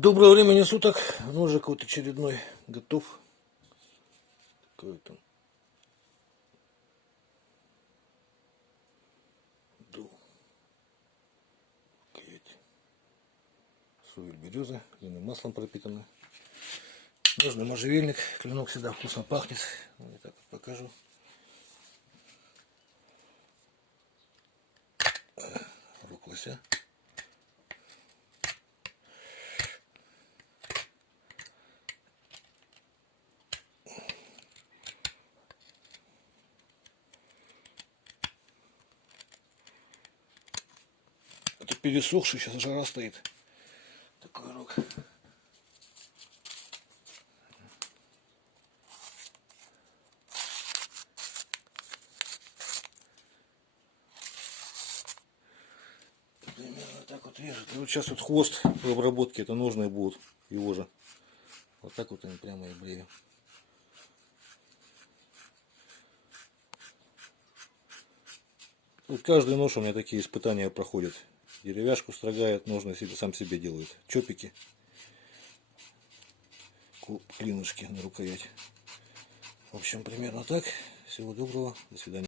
Доброго времени суток. Ножик вот очередной готов. Такой вот он. Соль береза, льняным маслом пропитана. Нежный можжевельник. Клинок всегда вкусно пахнет. Вот так вот покажу. Рук лося. Это пересохший, сейчас жара стоит. Такой рог. Примерно так вот режет. И вот сейчас вот хвост в обработке, это ножные будут его же. Вот так вот они прямо и брею. Вот каждый нож у меня такие испытания проходит. Деревяшку строгает, ножны сам себе делает. Чопики. Клинушки на рукоять. В общем, примерно так. Всего доброго. До свидания.